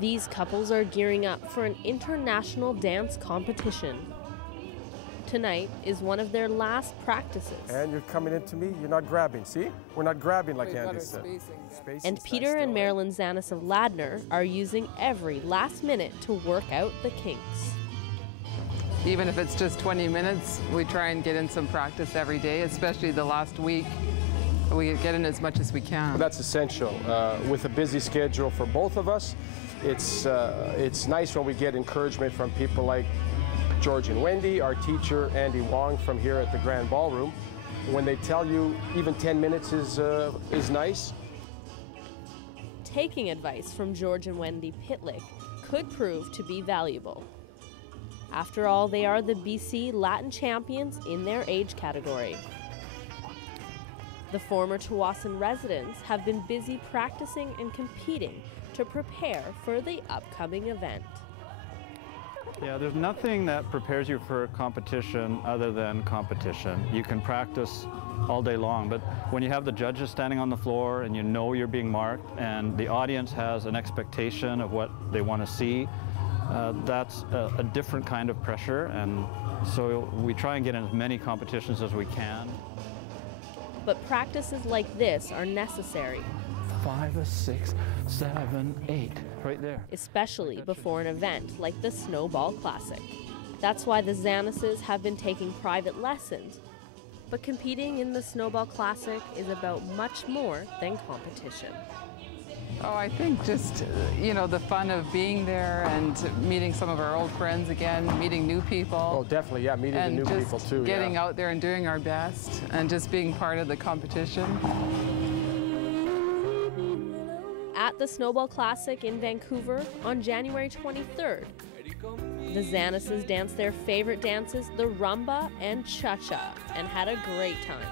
These couples are gearing up for an international dance competition. Tonight is one of their last practices. And you're coming into me, you're not grabbing, see? We're not grabbing like Andy said. And Peter and Marilyn Zannis of Ladner are using every last minute to work out the kinks. Even if it's just 20 minutes, we try and get in some practice every day, especially the last week. We get in as much as we can. Well, that's essential. With a busy schedule for both of us, it's nice when we get encouragement from people like George and Wendy, our teacher Andy Wong from here at the Grand Ballroom. When they tell you even 10 minutes is nice. Taking advice from George and Wendy Pytlik could prove to be valuable. After all, they are the BC Latin champions in their age category. The former Tsawwassen residents have been busy practicing and competing to prepare for the upcoming event. Yeah, there's nothing that prepares you for a competition other than competition. You can practice all day long, but when you have the judges standing on the floor and you know you're being marked and the audience has an expectation of what they want to see, that's a different kind of pressure, and so we try and get in as many competitions as we can. But practices like this are necessary. 5, 6, 7, 8, right there. Especially before an event like the SnowBall Classic. That's why the Zannises have been taking private lessons. But competing in the SnowBall Classic is about much more than competition. Oh, I think just, you know, the fun of being there and meeting some of our old friends again, meeting new people. Oh, definitely, yeah, meeting the new people too. Getting out there and doing our best and just being part of the competition. At the SnowBall Classic in Vancouver on January 23rd, the Zannises danced their favorite dances, the rumba and cha-cha, and had a great time.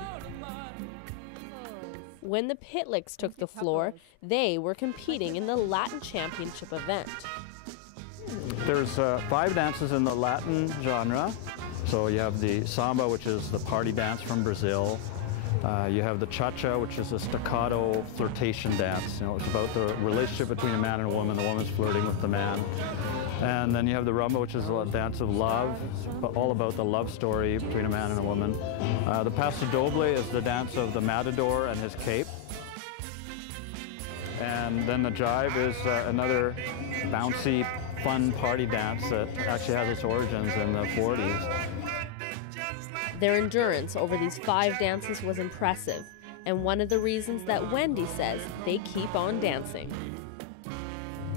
When the Pytliks took the floor, they were competing in the Latin Championship event. There's 5 dances in the Latin genre. So you have the samba, which is the party dance from Brazil. You have the cha-cha, which is a staccato flirtation dance. You know, it's about the relationship between a man and a woman. The woman's flirting with the man. And then you have the rumba, which is a dance of love, but all about the love story between a man and a woman. The paso doble is the dance of the matador and his cape. And then the jive is another bouncy, fun party dance that actually has its origins in the 40s. Their endurance over these 5 dances was impressive, and one of the reasons that Wendy says they keep on dancing.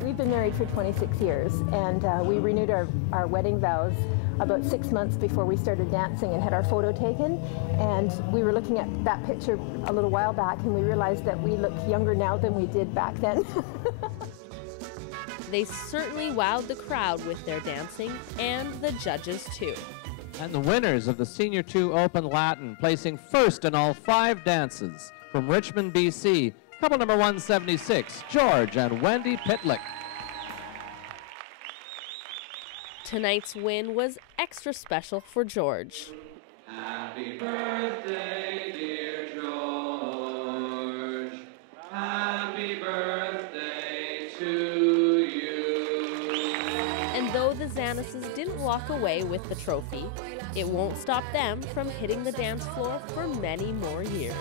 We've been married for 26 years, and we renewed our wedding vows about 6 months before we started dancing and had our photo taken. And we were looking at that picture a little while back, and we realized that we look younger now than we did back then. They certainly wowed the crowd with their dancing, and the judges too. And the winners of the Senior 2 Open Latin, placing first in all 5 dances, from Richmond, BC, couple number 176, George and Wendy Pytlik. Tonight's win was extra special for George. Happy birthday, dear George. Happy birthday to you. And though the Zannises didn't walk away with the trophy, it won't stop them from hitting the dance floor for many more years.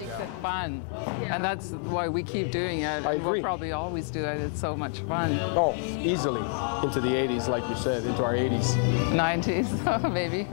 Makes it fun, and that's why we keep doing it. I agree. We'll probably always do it. It's so much fun. Oh, easily into the 80s, like you said, into our 80s. 90s, maybe.